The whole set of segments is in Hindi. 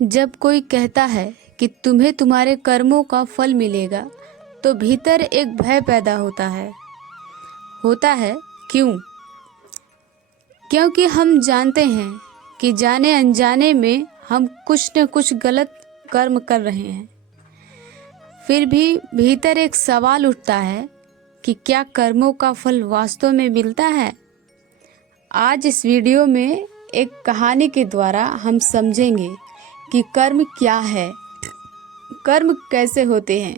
जब कोई कहता है कि तुम्हें तुम्हारे कर्मों का फल मिलेगा तो भीतर एक भय पैदा होता है। क्यों? क्योंकि हम जानते हैं कि जाने अनजाने में हम कुछ न कुछ गलत कर्म कर रहे हैं। फिर भी भीतर एक सवाल उठता है कि क्या कर्मों का फल वास्तव में मिलता है? आज इस वीडियो में एक कहानी के द्वारा हम समझेंगे कि कर्म क्या है, कर्म कैसे होते हैं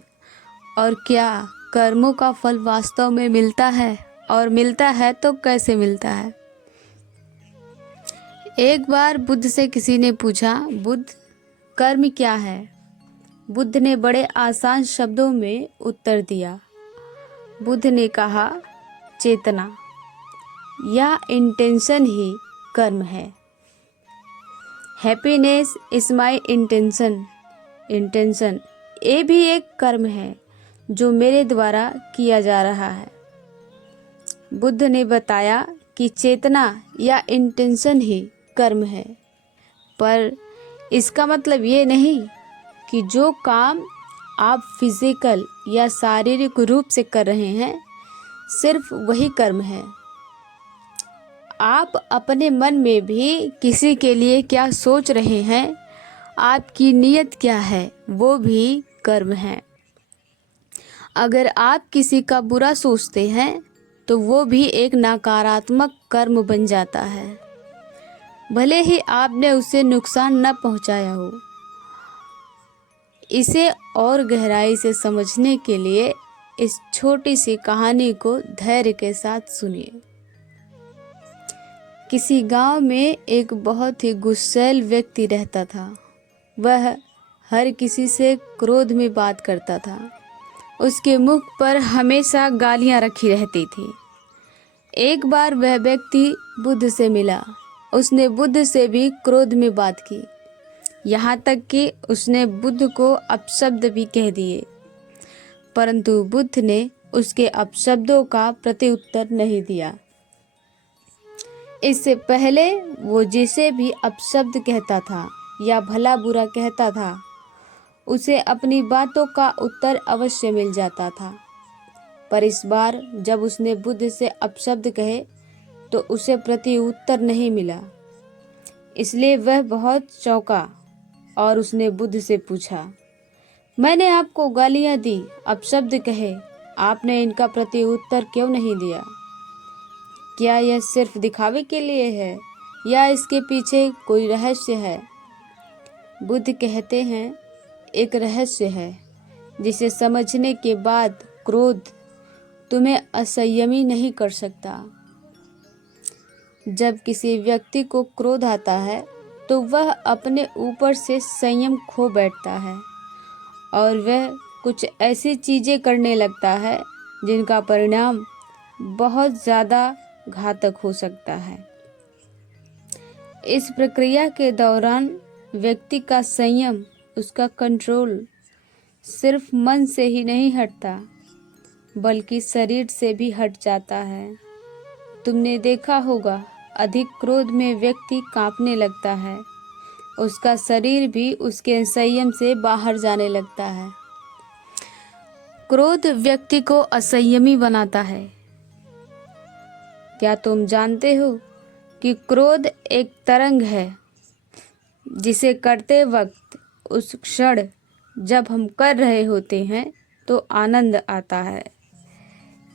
और क्या कर्मों का फल वास्तव में मिलता है, और मिलता है तो कैसे मिलता है। एक बार बुद्ध से किसी ने पूछा, बुद्ध, कर्म क्या है? बुद्ध ने बड़े आसान शब्दों में उत्तर दिया। बुद्ध ने कहा, चेतना या इंटेंशन ही कर्म है। हैप्पीनेस इज माई इंटेंशन ये भी एक कर्म है जो मेरे द्वारा किया जा रहा है। बुद्ध ने बताया कि चेतना या इंटेंशन ही कर्म है, पर इसका मतलब ये नहीं कि जो काम आप फिजिकल या शारीरिक रूप से कर रहे हैं सिर्फ वही कर्म है। आप अपने मन में भी किसी के लिए क्या सोच रहे हैं, आपकी नीयत क्या है, वो भी कर्म है। अगर आप किसी का बुरा सोचते हैं तो वो भी एक नकारात्मक कर्म बन जाता है, भले ही आपने उसे नुकसान न पहुंचाया हो। इसे और गहराई से समझने के लिए इस छोटी सी कहानी को धैर्य के साथ सुनिए। किसी गांव में एक बहुत ही गुस्सैल व्यक्ति रहता था। वह हर किसी से क्रोध में बात करता था। उसके मुख पर हमेशा गालियां रखी रहती थी। एक बार वह व्यक्ति बुद्ध से मिला। उसने बुद्ध से भी क्रोध में बात की, यहाँ तक कि उसने बुद्ध को अपशब्द भी कह दिए, परंतु बुद्ध ने उसके अपशब्दों का प्रत्युत्तर नहीं दिया। इससे पहले वो जिसे भी अपशब्द कहता था या भला बुरा कहता था, उसे अपनी बातों का उत्तर अवश्य मिल जाता था। पर इस बार जब उसने बुद्ध से अपशब्द कहे तो उसे प्रत्युत्तर नहीं मिला। इसलिए वह बहुत चौंका और उसने बुद्ध से पूछा, मैंने आपको गालियां दी, अपशब्द कहे, आपने इनका प्रत्युत्तर क्यों नहीं दिया? क्या यह सिर्फ दिखावे के लिए है या इसके पीछे कोई रहस्य है? बुद्ध कहते हैं, एक रहस्य है जिसे समझने के बाद क्रोध तुम्हें असंयमी नहीं कर सकता। जब किसी व्यक्ति को क्रोध आता है तो वह अपने ऊपर से संयम खो बैठता है और वह कुछ ऐसी चीज़ें करने लगता है जिनका परिणाम बहुत ज़्यादा घातक हो सकता है। इस प्रक्रिया के दौरान व्यक्ति का संयम, उसका कंट्रोल सिर्फ मन से ही नहीं हटता बल्कि शरीर से भी हट जाता है। तुमने देखा होगा, अधिक क्रोध में व्यक्ति कांपने लगता है, उसका शरीर भी उसके संयम से बाहर जाने लगता है। क्रोध व्यक्ति को असंयमी बनाता है। क्या तुम जानते हो कि क्रोध एक तरंग है जिसे करते वक्त उस क्षण जब हम कर रहे होते हैं तो आनंद आता है।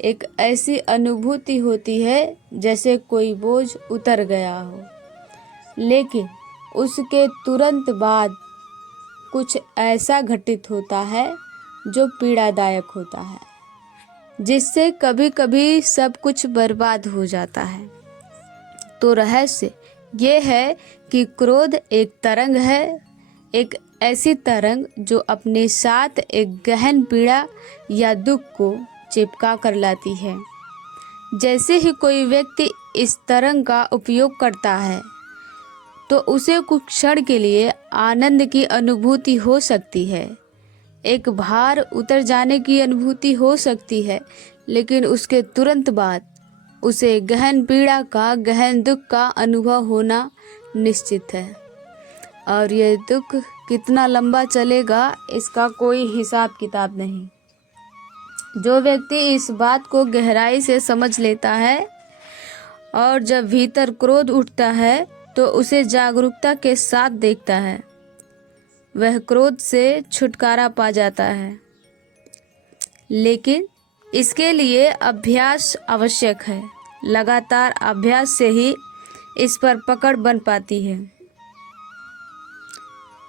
एक ऐसी अनुभूति होती है जैसे कोई बोझ उतर गया हो, लेकिन उसके तुरंत बाद कुछ ऐसा घटित होता है जो पीड़ादायक होता है, जिससे कभी कभी सब कुछ बर्बाद हो जाता है। तो रहस्य ये है कि क्रोध एक तरंग है, एक ऐसी तरंग जो अपने साथ एक गहन पीड़ा या दुख को चिपका कर लाती है। जैसे ही कोई व्यक्ति इस तरंग का उपयोग करता है तो उसे कुछ क्षण के लिए आनंद की अनुभूति हो सकती है, एक भार उतर जाने की अनुभूति हो सकती है, लेकिन उसके तुरंत बाद उसे गहन पीड़ा का, गहन दुख का अनुभव होना निश्चित है। और ये दुख कितना लंबा चलेगा इसका कोई हिसाब किताब नहीं। जो व्यक्ति इस बात को गहराई से समझ लेता है और जब भीतर क्रोध उठता है तो उसे जागरूकता के साथ देखता है, वह क्रोध से छुटकारा पा जाता है। लेकिन इसके लिए अभ्यास आवश्यक है। लगातार अभ्यास से ही इस पर पकड़ बन पाती है।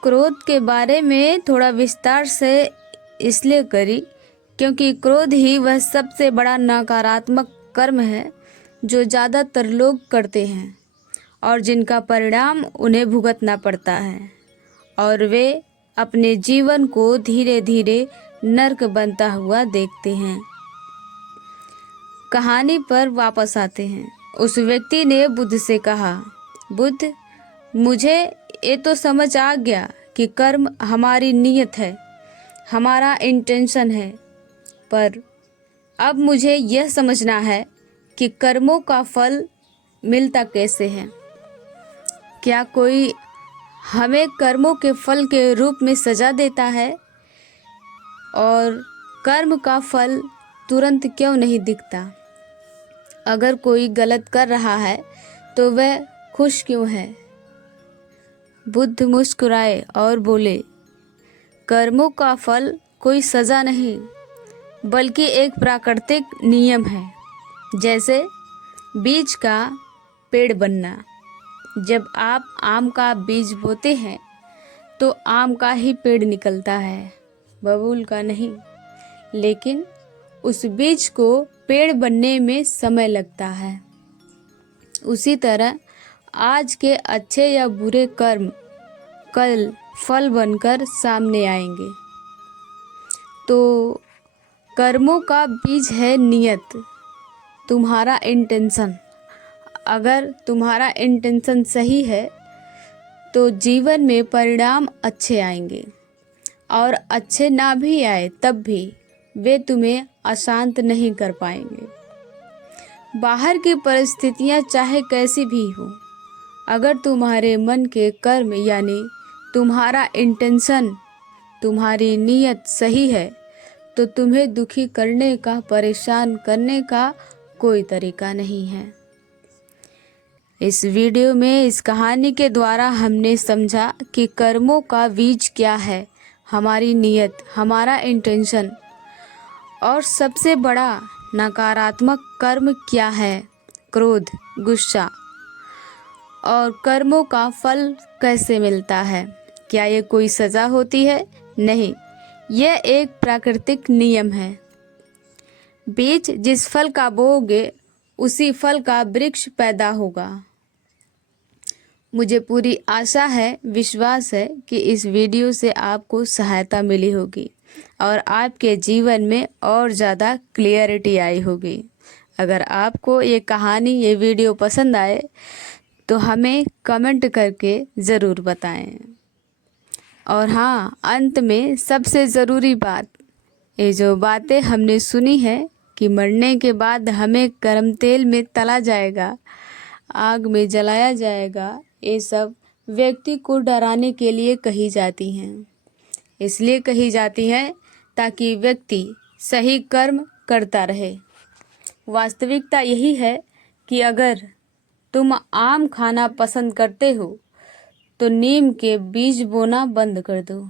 क्रोध के बारे में थोड़ा विस्तार से इसलिए करी क्योंकि क्रोध ही वह सबसे बड़ा नकारात्मक कर्म है जो ज़्यादातर लोग करते हैं और जिनका परिणाम उन्हें भुगतना पड़ता है और वे अपने जीवन को धीरे धीरे नर्क बनता हुआ देखते हैं। कहानी पर वापस आते हैं। उस व्यक्ति ने बुद्ध से कहा, बुद्ध, मुझे ये तो समझ आ गया कि कर्म हमारी नीयत है, हमारा इंटेंशन है, पर अब मुझे यह समझना है कि कर्मों का फल मिलता कैसे है। क्या कोई हमें कर्मों के फल के रूप में सजा देता है? और कर्म का फल तुरंत क्यों नहीं दिखता? अगर कोई गलत कर रहा है तो वह खुश क्यों है? बुद्ध मुस्कुराए और बोले, कर्मों का फल कोई सजा नहीं बल्कि एक प्राकृतिक नियम है। जैसे बीज का पेड़ बनना। जब आप आम का बीज बोते हैं तो आम का ही पेड़ निकलता है, बबूल का नहीं। लेकिन उस बीज को पेड़ बनने में समय लगता है। उसी तरह आज के अच्छे या बुरे कर्म कल फल बनकर सामने आएंगे। तो कर्मों का बीज है नियत, तुम्हारा इंटेंशन। अगर तुम्हारा इंटेंशन सही है तो जीवन में परिणाम अच्छे आएंगे, और अच्छे ना भी आए तब भी वे तुम्हें अशांत नहीं कर पाएंगे। बाहर की परिस्थितियां चाहे कैसी भी हो, अगर तुम्हारे मन के कर्म यानी तुम्हारा इंटेंशन, तुम्हारी नीयत सही है तो तुम्हें दुखी करने का, परेशान करने का कोई तरीका नहीं है। इस वीडियो में इस कहानी के द्वारा हमने समझा कि कर्मों का बीज क्या है, हमारी नीयत, हमारा इंटेंशन, और सबसे बड़ा नकारात्मक कर्म क्या है, क्रोध, गुस्सा। और कर्मों का फल कैसे मिलता है? क्या ये कोई सज़ा होती है? नहीं, यह एक प्राकृतिक नियम है। बीज जिस फल का बोओगे उसी फल का वृक्ष पैदा होगा। मुझे पूरी आशा है, विश्वास है कि इस वीडियो से आपको सहायता मिली होगी और आपके जीवन में और ज़्यादा क्लियरिटी आई होगी। अगर आपको ये कहानी, ये वीडियो पसंद आए तो हमें कमेंट करके ज़रूर बताएं। और हाँ, अंत में सबसे ज़रूरी बात, ये जो बातें हमने सुनी है कि मरने के बाद हमें गर्म तेल में तला जाएगा, आग में जलाया जाएगा, ये सब व्यक्ति को डराने के लिए कही जाती हैं। इसलिए कही जाती हैं ताकि व्यक्ति सही कर्म करता रहे। वास्तविकता यही है कि अगर तुम आम खाना पसंद करते हो तो नीम के बीज बोना बंद कर दो।